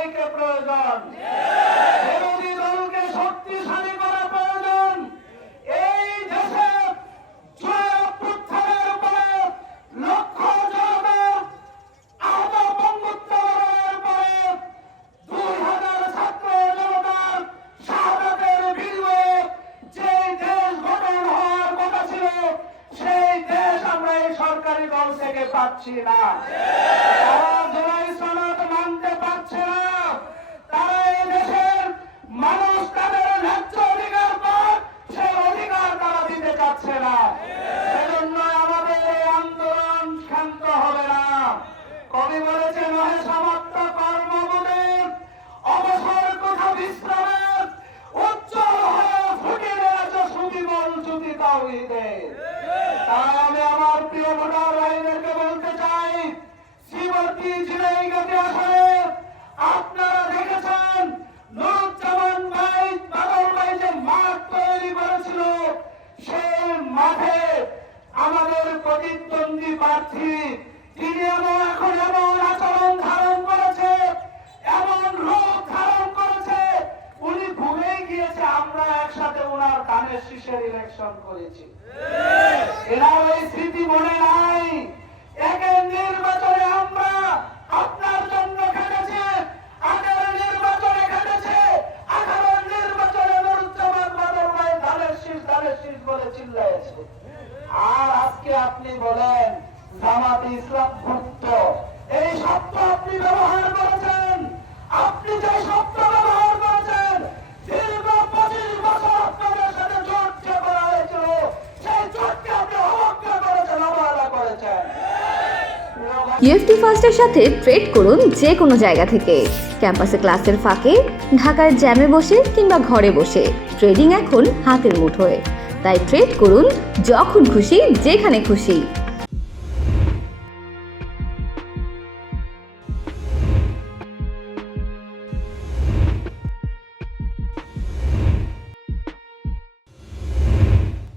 সবাইকে প্রয়োজন। বিরোধী দলকে শক্তিশালী করা প্রয়োজন। এই দেশে জুলাই অভ্যুত্থানের উপরে লক্ষ জনতা আহত বঙ্গবন্ধু বরণের পরে 2000 ছাত্র জনতার শাহাদাতের বিনিময়ে যে দেশ গঠন হওয়ার কথা ছিল, সেই দেশ আমরা এই সরকারি দল থেকে পাচ্ছি না। তারা জুলাই সনদ মানতে পারছে না। তারা এই দেশের মানুষ তাদের ন্যায্য অধিকার পাক, সেই অধিকার তারা দিতে চাচ্ছে না। সেজন্য আমাদের এই আন্দোলন শান্ত হবে না। কবি বলেছে, নহে সমাপ্ত কর্মবোধের অবসর কোথা বিশ্রামের, উজ্জ্বল হয়ে ফুটিলে আজ সুবিমল জ্যোতি তাওহীদের। তাই আমি আমার প্রিয় ভোটার ভাইদেরকে বলতে চাই, শ্রীমতী ঝিনাইগাতি আসনে আপনারা দেখেছেন নুরুজ্জামান ভাই, বাদল ভাই যে মাঠ তৈরি করেছিল, সেই মাঠে আমাদের প্রতিদ্বন্দ্বী প্রার্থী তিনি এখন এমন আচরণ ধারণ করেছে, এমন রূপ ধারণ করেছে, উনি ভুলে গিয়েছে আমরা একসাথে ওনার কানের শীষের ইলেকশন করেছি। এনার ওই স্মৃতি মনে নাই। একের নির্বাচনে আমরা আপনার জন্য খেটেছি, আগের নির্বাচনে খেটেছে, 18 নির্বাচনে নুরুজ্জামান বাদল ভাই ধানের শীষ বলে চিল্লাইছে। আর আজকে আপনি বলেন জামাতে ইসলাম ভুক্ত। এই শব্দ আপনি ব্যবহার করেছেন। আপনি যে শব্দ ব্যবহার করেছেন, দীর্ঘ 25 বছর আপনাদের সাথে জোট যে করা হয়েছিল, সেই জোটকে আপনি অবজ্ঞা করেছেন, অবহেলা করেছেন। ইউএফটি ফার্স্টের সাথে ট্রেড করুন যে কোনো জায়গা থেকে। ক্যাম্পাসে ক্লাসের ফাঁকে, ঢাকার জ্যামে বসে কিংবা ঘরে বসে, ট্রেডিং এখন হাতের মুঠোয়। তাই ট্রেড করুন যখন খুশি, যেখানে খুশি।